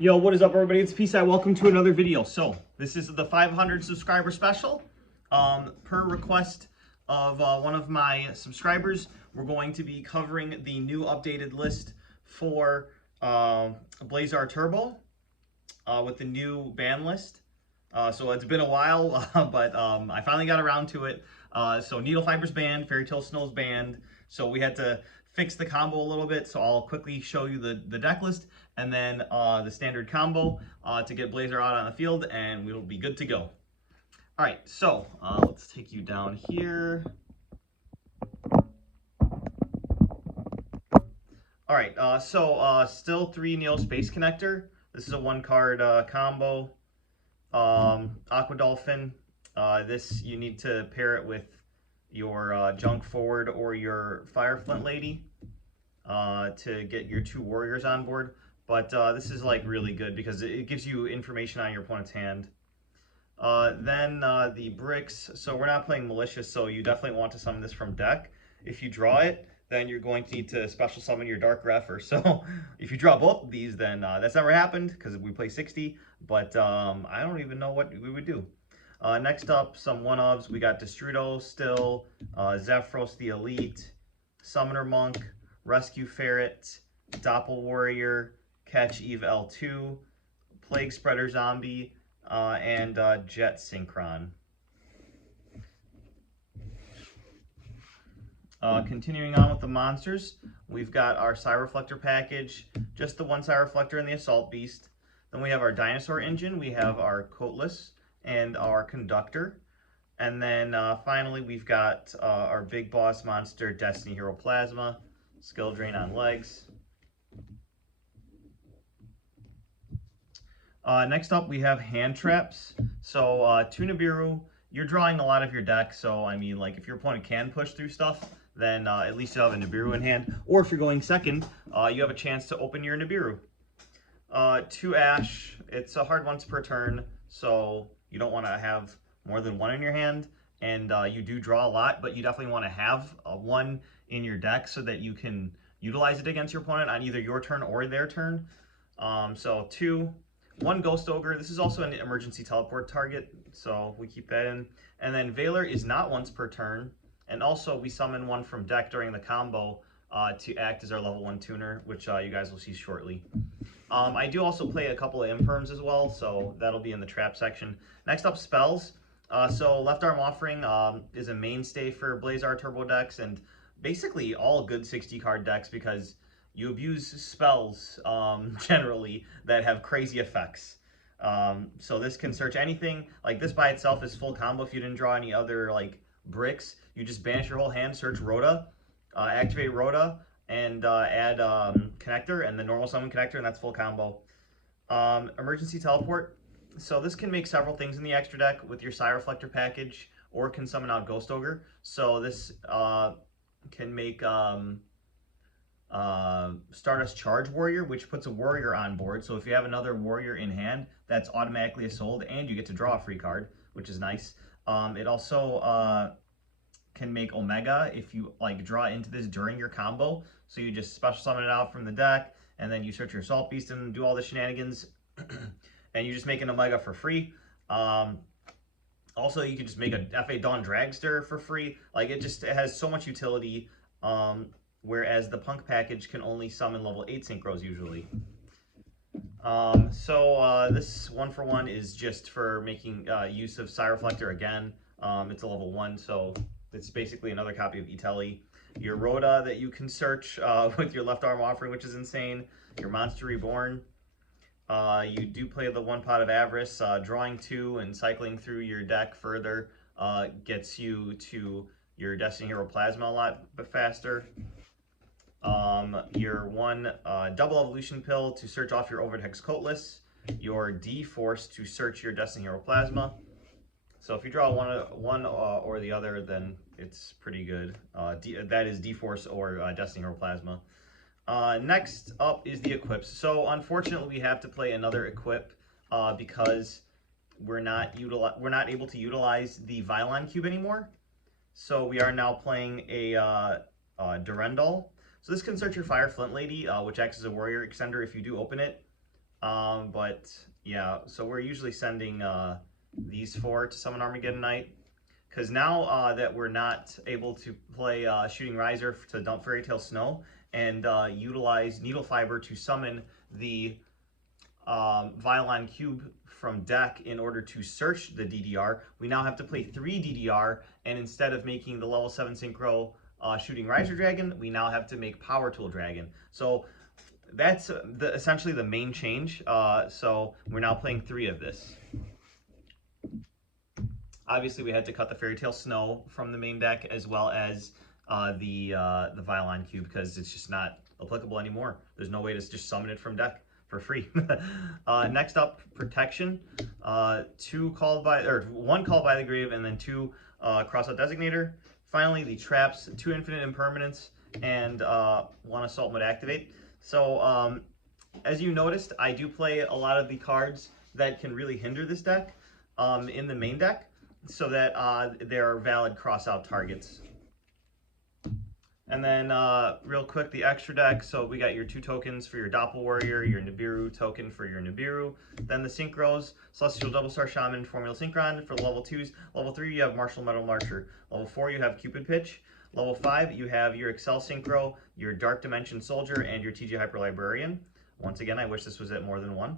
Yo, what is up, everybody? It's Peace. Welcome to another video. So this is the 500 subscriber special. Per request of one of my subscribers, we're going to be covering the new updated list for Blazar Turbo with the new ban list. So it's been a while, but I finally got around to it. So Needle Fiber's banned, Fairy Tale Snow's banned. So we had to fix the combo a little bit. So I'll quickly show you the deck list and then the standard combo to get Blazar out on the field, and we'll be good to go. All right, so let's take you down here. All right, still 3 Neo Space Connector. This is a 1-card combo. Aqua Dolphin. This, you need to pair it with your Junk Forward or your Fire Flint Lady to get your 2 warriors on board. But this is like really good because it gives you information on your opponent's hand. Then the bricks. So we're not playing Malicious, so you definitely want to summon this from deck. If you draw it, then you're going to need to special summon your Dark Refer. So if you draw both of these, then that's never happened because we play 60. But I don't even know what we would do. Next up, some one-ofs. We got Destrudo still, Zephyros the Elite, Summoner Monk, Rescue Ferret, Doppel Warrior, Catch Eve L2, Plague Spreader Zombie, and Jet Synchron. Continuing on with the monsters, we've got our Cyreflector package, just the 1 Cyreflector and the Assault Beast. Then we have our Dinosaur Engine, we have our Coatless, and our Conductor. And then finally, we've got our big boss monster, Destiny Hero Plasma, Skill Drain on legs. Next up, we have hand traps. So 2 Nibiru, you're drawing a lot of your deck. So I mean, like if your opponent can push through stuff, then at least you have a Nibiru in hand. Or if you're going second, you have a chance to open your Nibiru. 2 Ash, it's a hard once per turn, so you don't want to have more than 1 in your hand. And you do draw a lot, but you definitely want to have 1 in your deck so that you can utilize it against your opponent on either your turn or their turn. So 2. 1 Ghost Ogre. This is also an emergency teleport target, so we keep that in. And then Valor is not once per turn. And also we summon 1 from deck during the combo to act as our level 1 tuner, which you guys will see shortly. I do also play a couple of imperms as well, so that'll be in the trap section. Next up, spells. So Left Arm Offering is a mainstay for Blazar Turbo decks and basically all good 60-card decks because you abuse spells generally that have crazy effects. So this can search anything. Like this by itself is full combo if you didn't draw any other like bricks. You just banish your whole hand, search Rhoda, activate Rhoda, and add Connector and the normal summon Connector, and that's full combo. Emergency Teleport. So this can make several things in the extra deck with your Cyreflector package, or can summon out Ghost Ogre. So this can make Stardust Charge Warrior, which puts a warrior on board. So if you have another warrior in hand, that's automatically a sold, and you get to draw a free card, which is nice. It also can make Omega if you like draw into this during your combo. So you just special summon it out from the deck, and then you search your Assault Beast and do all the shenanigans, and you just make an Omega for free. Also, you can just make a FA Dawn Dragster for free. Like it has so much utility. Whereas the Punk package can only summon level 8 Synchros usually. This 1-for-1 is just for making use of Cyreflector again. It's a level 1, so it's basically another copy of Itelli. Your Rhoda that you can search with your Left Arm Offering, which is insane. Your Monster Reborn. You do play the 1 Pot of Avarice. Drawing 2 and cycling through your deck further gets you to your Destiny Hero Plasma a lot faster. Your 1 Double Evolution Pill to search off your Overhex Coatless. Your D-Force to search your Destiny Hero Plasma. So if you draw one or the other, then it's pretty good. That is D-Force or Destiny Hero Plasma. Next up is the equips. So unfortunately, we have to play another equip because we're not able to utilize the Vylon Cube anymore. So we are now playing a Durendal. So this can search your Fire Flint Lady, which acts as a warrior extender if you do open it. But yeah, so we're usually sending these four to summon Armageddon Knight. Because now that we're not able to play Shooting Riser to dump Fairy Tale Snow and utilize Needle Fiber to summon the Violon Cube from deck in order to search the DDR, we now have to play 3 DDR, and instead of making the level 7 Synchro Shooting Riser Dragon, we now have to make Power Tool Dragon. So that's essentially the main change. So we're now playing 3 of this. Obviously, we had to cut the Fairy Tale Snow from the main deck, as well as the Violon Cube, because it's just not applicable anymore. There's no way to just summon it from deck for free. Next up, Protection. One called by the grave, and then 2 cross out Designator. Finally, the traps, 2 infinite impermanence, and 1 assault mode activate. So as you noticed, I do play a lot of the cards that can really hinder this deck in the main deck, so that there are valid cross-out targets. And then real quick, the extra deck. So we got your 2 tokens for your Doppel Warrior, your Nibiru token for your Nibiru. Then the Synchros, Celestial Double Star Shaman, Formula Synchron for the level 2s. Level 3, you have Martial Metal Marcher. Level 4, you have Cupid Pitch. Level 5, you have your Excel Synchro, your Dark Dimension Soldier, and your TJ Hyper Librarian. Once again, I wish this was at more than 1.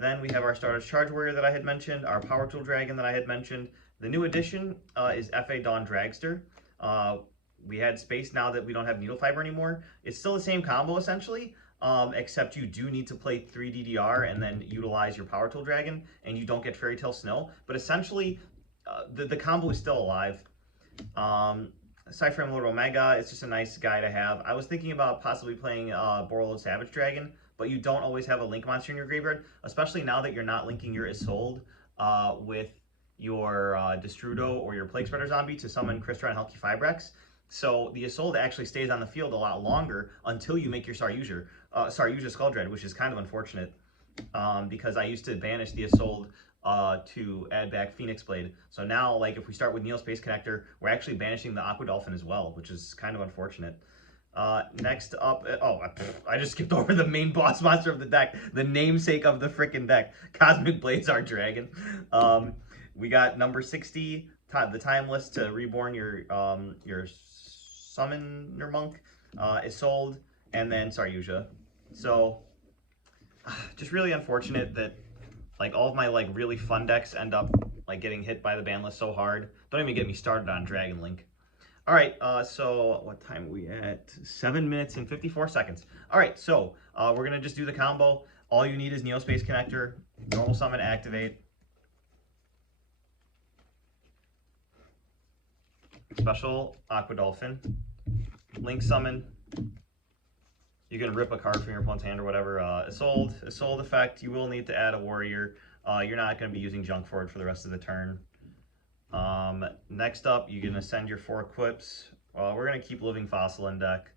Then we have our Stardust Charge Warrior that I had mentioned, our Power Tool Dragon that I had mentioned. The new addition is FA Dawn Dragster. We had space now that we don't have Needle Fiber anymore. It's still the same combo essentially, except you do need to play 3 DDR and then utilize your Power Tool Dragon, and you don't get Fairy Tale Snow. But essentially, the combo is still alive. Cyframe Lord Omega, it's just a nice guy to have. I was thinking about possibly playing Borreload Savage Dragon, but you don't always have a link monster in your graveyard, especially now that you're not linking your Isolde with your Destrudo or your Plague Spreader Zombie to summon Crystron and Hulky Fibrex. So the Isolde actually stays on the field a lot longer until you make your Saryuja Skulldread, which is kind of unfortunate because I used to banish the Isolde to add back Phoenix Blade. So now, like, if we start with Neo Space Connector, we're actually banishing the Aqua Dolphin as well, which is kind of unfortunate. Next up, I just skipped over the main boss monster of the deck, the namesake of the freaking deck, Cosmic Blazar Dragon. We got number 60, the Timeless to reborn your Summoner Monk, Isolde, and then Saryuja. So, just really unfortunate that like all of my like really fun decks end up like getting hit by the ban list so hard. Don't even get me started on Dragon Link. All right, so what time are we at? 7 minutes and 54 seconds. All right, so we're gonna just do the combo. All you need is Neo Space Connector, normal summon, activate. Special Aqua Dolphin, Link summon. You can rip a card from your opponent's hand or whatever. Isolde effect, you will need to add a warrior. You're not going to be using junk for it for the rest of the turn. Next up, you're going to send your 4 equips. We're going to keep Living Fossil in deck.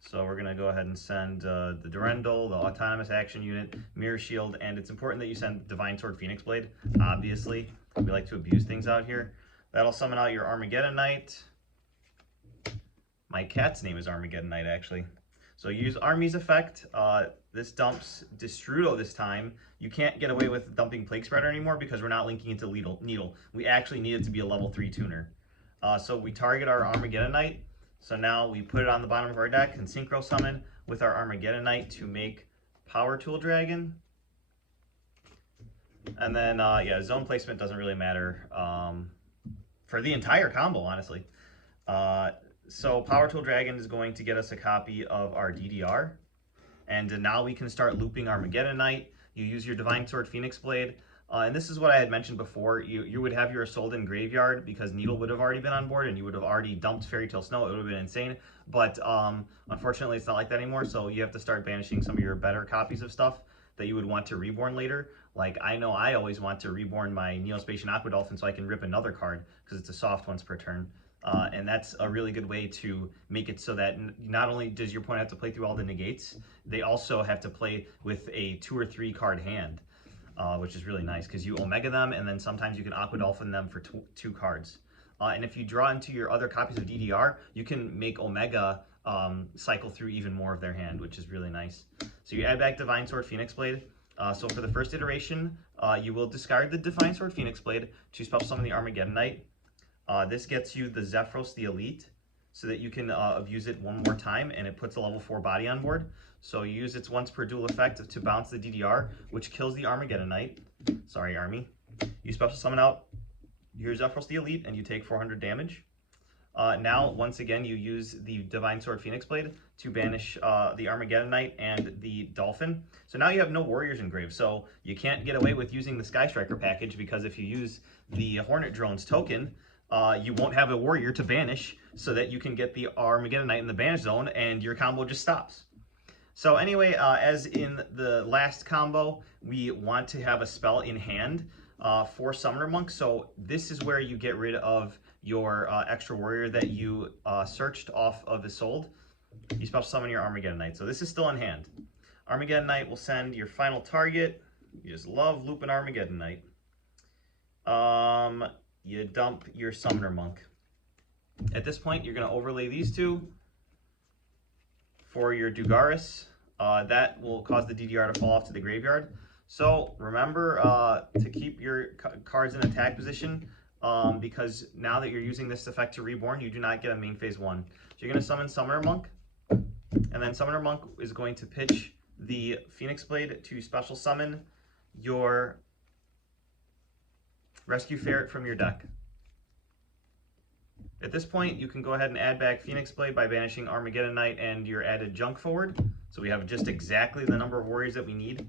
So we're going to go ahead and send the Durendal, the Autonomous Action Unit, Mirror Shield, and it's important that you send Divine Sword Phoenix Blade, obviously. We like to abuse things out here. That'll summon out your Armageddon Knight. My cat's name is Armageddon Knight, actually. So use Army's effect. This dumps Destrudo this time. You can't get away with dumping Plague Spreader anymore because we're not linking into Needle. We actually need it to be a level 3 tuner. So we target our Armageddon Knight. So now we put it on the bottom of our deck and Synchro Summon with our Armageddon Knight to make Power Tool Dragon. And then, yeah, zone placement doesn't really matter for the entire combo, honestly. So Power Tool Dragon is going to get us a copy of our DDR. And now we can start looping Armageddon Knight. You use your Divine Sword Phoenix Blade. And this is what I had mentioned before. You would have your Isolde in graveyard because Needle would have already been on board and you would have already dumped Fairy Tale Snow. It would have been insane. But unfortunately, it's not like that anymore. So you have to start banishing some of your better copies of stuff that you would want to reborn later. Like, I know I always want to reborn my Neospatian Aqua Dolphin so I can rip another card because it's a soft once per turn. And that's a really good way to make it so that not only does your opponent have to play through all the negates, they also have to play with a 2 or 3 card hand, which is really nice because you Omega them and then sometimes you can Aqua Dolphin them for 2 cards. And if you draw into your other copies of DDR, you can make Omega cycle through even more of their hand, which is really nice. So you add back Divine Sword Phoenix Blade. So for the first iteration, you will discard the Divine Sword Phoenix Blade to special summon the Armageddon Knight. This gets you the Zephyros the Elite, so that you can abuse it one more time, and it puts a level 4 body on board. So you use its once per duel effect to bounce the DDR, which kills the Armageddon Knight. Sorry, Army. You special summon out your Zephyros the Elite, and you take 400 damage. Now, once again, you use the Divine Sword Phoenix Blade to banish the Armageddon Knight and the Dolphin. So now you have no warriors engraved, so you can't get away with using the Sky Striker package, because if you use the Hornet Drones token, you won't have a warrior to banish, so that you can get the Armageddon Knight in the banish zone, and your combo just stops. So anyway, as in the last combo, we want to have a spell in hand for Summoner Monk. So this is where you get rid of your extra warrior that you searched off of Isolde. You special summon your Armageddon Knight. So this is still in hand. Armageddon Knight will send your final target. You just love looping Armageddon Knight. You dump your Summoner Monk. At this point, you're going to overlay these two for your Dugaris. That will cause the DDR to fall off to the graveyard. So remember to keep your cards in attack position, because now that you're using this effect to reborn, you do not get a main phase 1. So you're going to summon Summoner Monk, and then Summoner Monk is going to pitch the Phoenix Blade to special summon your Rescue Ferret from your deck. At this point, you can go ahead and add back Phoenix Blade by banishing Armageddon Knight and your added junk forward. So we have just exactly the number of warriors that we need.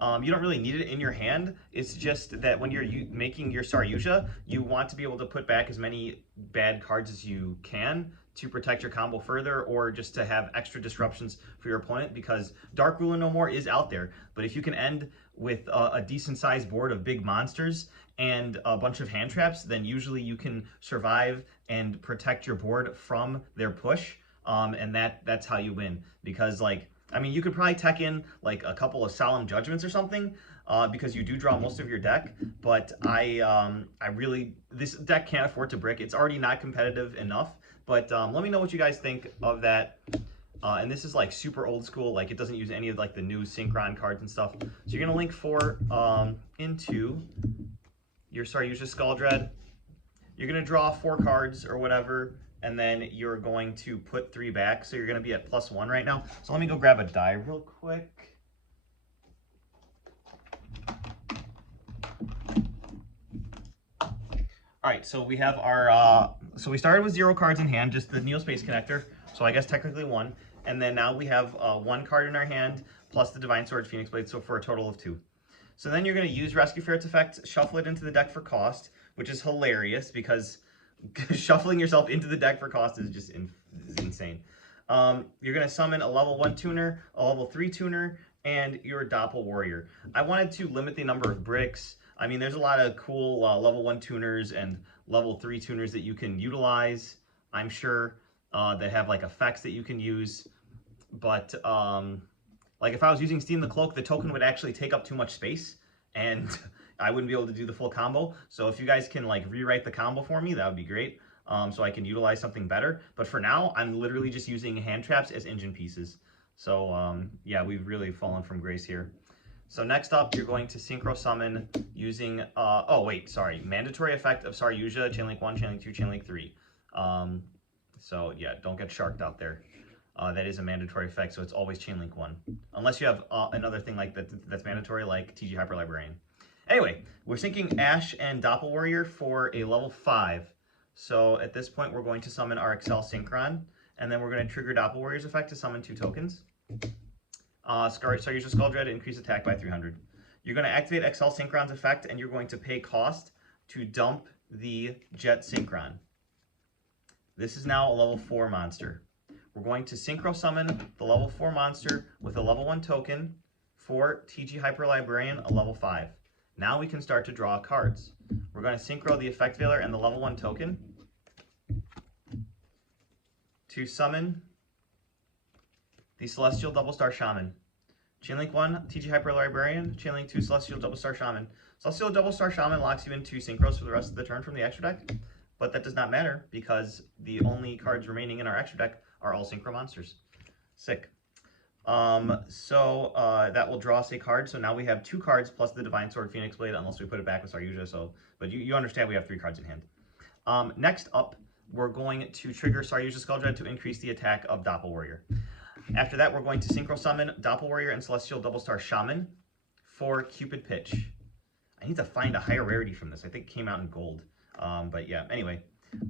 You don't really need it in your hand. It's just that when you're making your Saryuja, you want to be able to put back as many bad cards as you can to protect your combo further, or just to have extra disruptions for your opponent, because Dark Ruler No More is out there. But if you can end with a decent sized board of big monsters and a bunch of hand traps, then usually you can survive and protect your board from their push. And that's how you win. Because, like, I mean, you could probably tech in like a couple of Solemn Judgments or something, because you do draw most of your deck. But this deck can't afford to brick. It's already not competitive enough. But let me know what you guys think of that. And this is like super old school. Like, it doesn't use any of like the new Synchron cards and stuff. So you're gonna link 4 into your Saryuja Skuldred. You're gonna draw 4 cards or whatever, and then you're going to put 3 back. So you're going to be at +1 right now. So let me go grab a die real quick. All right, so we have our, so we started with 0 cards in hand, just the Neo Space Connector. So I guess technically 1. And then now we have 1 card in our hand, plus the Divine Sword Phoenix Blade, so for a total of 2. So then you're going to use Rescue Ferret's effect, shuffle it into the deck for cost, which is hilarious, because shuffling yourself into the deck for cost is just insane. You're going to summon a level 1 tuner, a level 3 tuner, and your Doppel Warrior. I wanted to limit the number of bricks. I mean, there's a lot of cool level 1 tuners and level 3 tuners that you can utilize, I'm sure, that have like effects that you can use. But like, if I was using Steam the Cloak, the token would actually take up too much space, and I wouldn't be able to do the full combo. So if you guys can like rewrite the combo for me, that would be great, so I can utilize something better. But for now, I'm literally just using hand traps as engine pieces. So yeah, we've really fallen from grace here. So next up, you're going to synchro summon using mandatory effect of Saryuja, Chainlink 1, Chainlink 2, Chainlink 3. So yeah, don't get sharked out there. That is a mandatory effect, so it's always Chainlink 1. Unless you have another thing like that's mandatory, like TG Hyper Librarian. Anyway, we're syncing Ash and Doppel Warrior for a level 5. So at this point, we're going to summon our Excel Synchron, and then we're going to trigger Doppel Warrior's effect to summon 2 tokens. Saryuja Skuldred, increase attack by 300. You're going to activate Excel Synchron's effect, and you're going to pay cost to dump the Jet Synchron. This is now a level 4 monster. We're going to synchro summon the level 4 monster with a level 1 token for TG Hyper Librarian, a level 5. Now we can start to draw cards. We're going to synchro the Effect Veiler and the level 1 token to summon the Celestial Double Star Shaman. Chainlink 1, TG Hyper Librarian. Chainlink 2, Celestial Double Star Shaman. Celestial Double Star Shaman locks you into synchros for the rest of the turn from the extra deck, but that does not matter because the only cards remaining in our extra deck are all synchro monsters. Sick. That will draw us a card. So now we have 2 cards plus the Divine Sword Phoenix Blade, unless we put it back with Saryuja. So, but you understand we have 3 cards in hand. Next up, we're going to trigger Saryuja Skulldread to increase the attack of Doppel Warrior. After that, we're going to Synchro Summon Doppel Warrior and Celestial Double Star Shaman for Cupid Pitch. I need to find a higher rarity from this. I think it came out in gold. But yeah, anyway.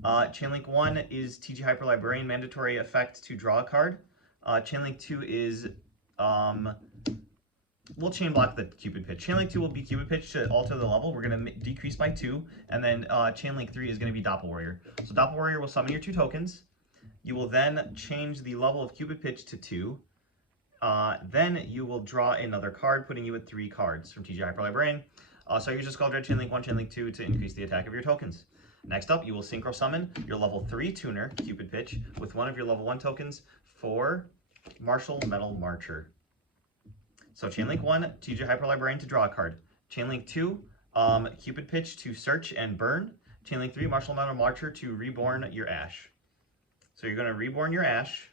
Chainlink 1 is TG Hyper Librarian, mandatory effect to draw a card. Chainlink 2 is, we'll chain block the Cupid Pitch. Chainlink 2 will be Cupid Pitch to alter the level. We're going to decrease by 2. And then Chainlink 3 is going to be Doppel Warrior. So Doppel Warrior will summon your 2 tokens. You will then change the level of Cupid Pitch to 2. Then you will draw another card, putting you at 3 cards from TG Hyper Librarian. So you just called Red Chainlink 1, Chainlink 2 to increase the attack of your tokens. Next up, you will Synchro Summon your level 3 tuner, Cupid Pitch, with one of your level 1 tokens for Martial Metal Marcher. So Chainlink 1, TG Hyper Librarian to draw a card. Chainlink 2, Cupid Pitch to search and burn. Chainlink 3, Martial Metal Marcher to reborn your Ash. So you're going to reborn your Ash,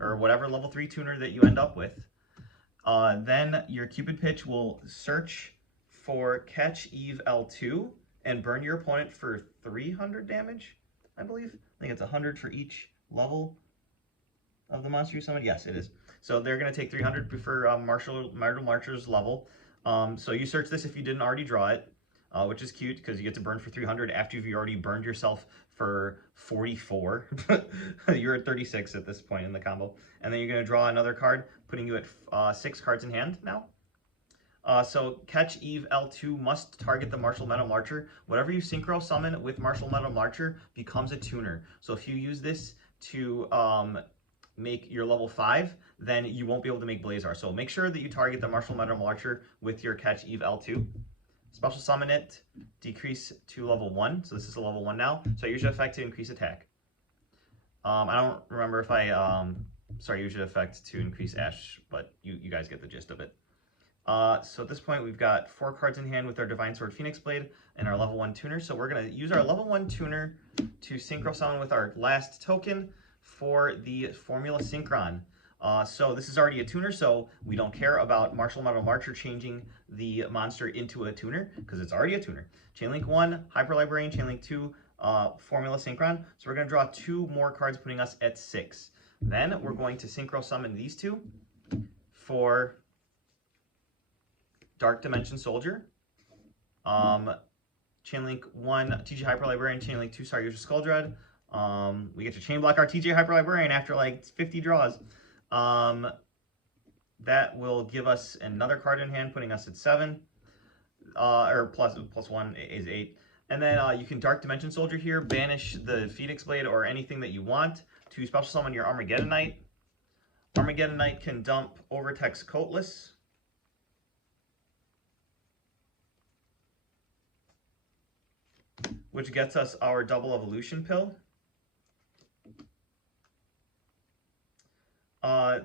or whatever level 3 tuner that you end up with. Then your Cupid Pitch will search for Catch Eve L2 and burn your opponent for 300 damage, I believe. I think it's 100 for each level of the monster you summoned. Yes, it is. So they're going to take 300 for Martial Marcher's level. So you search this if you didn't already draw it, which is cute because you get to burn for 300 after you've already burned yourself for 44. You're at 36 at this point in the combo. And then you're going to draw another card, putting you at 6 cards in hand now. So Catch Eve L2 must target the Martial Metal Marcher. Whatever you Synchro Summon with Martial Metal Marcher becomes a tuner. So if you use this to make your level 5, then you won't be able to make Blazar. So make sure that you target the Martial Metal Marcher with your Catch Eve L2. Special Summon it, decrease to level 1. So this is a level 1 now. So use effect to increase attack. I don't remember if I, use effect to increase Ash, but you guys get the gist of it. So at this point, we've got 4 cards in hand with our Divine Sword Phoenix Blade and our level 1 tuner. So we're going to use our level 1 tuner to Synchro Summon with our last token for the Formula Synchron. So this is already a tuner, so we don't care about Martial Metal Marcher changing the monster into a tuner because it's already a tuner. Chainlink 1, Hyper Librarian, Chainlink 2, Formula Synchron. So we're going to draw 2 more cards, putting us at 6. Then we're going to Synchro Summon these 2 for Dark Dimension Soldier, Chainlink 1, TG Hyper Librarian, Chainlink 2, Saryuja Skulldread. We get to chain block our TG Hyper Librarian after like 50 draws. That will give us another card in hand, putting us at 7. Or plus 1 is 8. And then you can Dark Dimension Soldier here, banish the Phoenix Blade or anything that you want to special summon your Armageddon Knight. Armageddon Knight can dump Overtex Coatless. Which gets us our double evolution pill.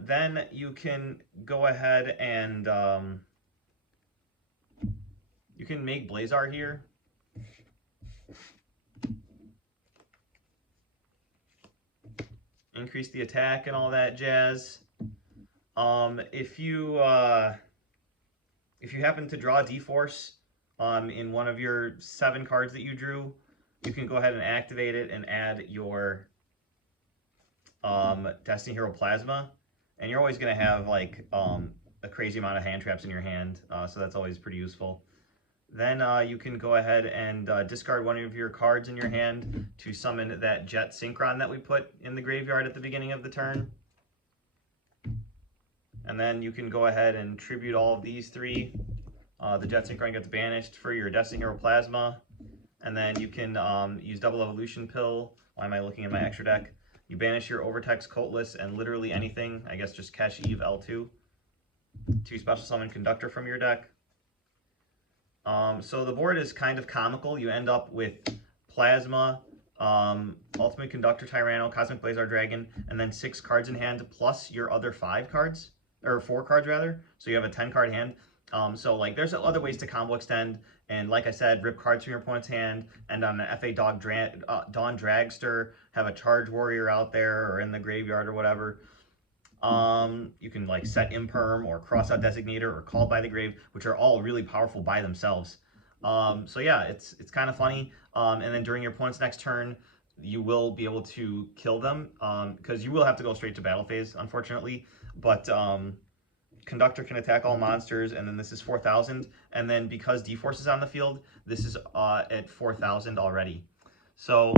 Then you can go ahead and you can make Blazar here. Increase the attack and all that jazz. If you happen to draw D-Force in one of your 7 cards that you drew, you can go ahead and activate it and add your Destiny Hero Plasma, and you're always going to have like a crazy amount of hand traps in your hand, so that's always pretty useful. Then you can go ahead and discard one of your cards in your hand to summon that Jet Synchron that we put in the graveyard at the beginning of the turn. And then you can go ahead and tribute all of these 3. The Jet Synchron gets banished for your Destiny Hero Plasma. And then you can use Double Evolution Pill. Why am I looking at my extra deck? You banish your Overtex Coatless and literally anything. I guess just Catch Eve L2 to special summon Conductor from your deck. So the board is kind of comical. You end up with Plasma, Ultimate Conductor Tyranno, Cosmic Blazar Dragon, and then 6 cards in hand plus your other 5 cards, or 4 cards rather. So you have a 10 card hand. So like there's other ways to combo extend, and like I said, rip cards from your opponent's hand, and on an FA Dawn Dragster, have a Charge Warrior out there or in the graveyard or whatever. You can like set imperm or cross out designator or called by the grave, which are all really powerful by themselves. So yeah, it's kind of funny. And then during your opponent's next turn, you will be able to kill them because you will have to go straight to battle phase, unfortunately. But Conductor can attack all monsters, and then this is 4,000. And then because D-Force is on the field, this is at 4,000 already. So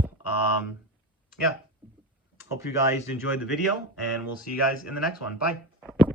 yeah, hope you guys enjoyed the video, and we'll see you guys in the next one. Bye.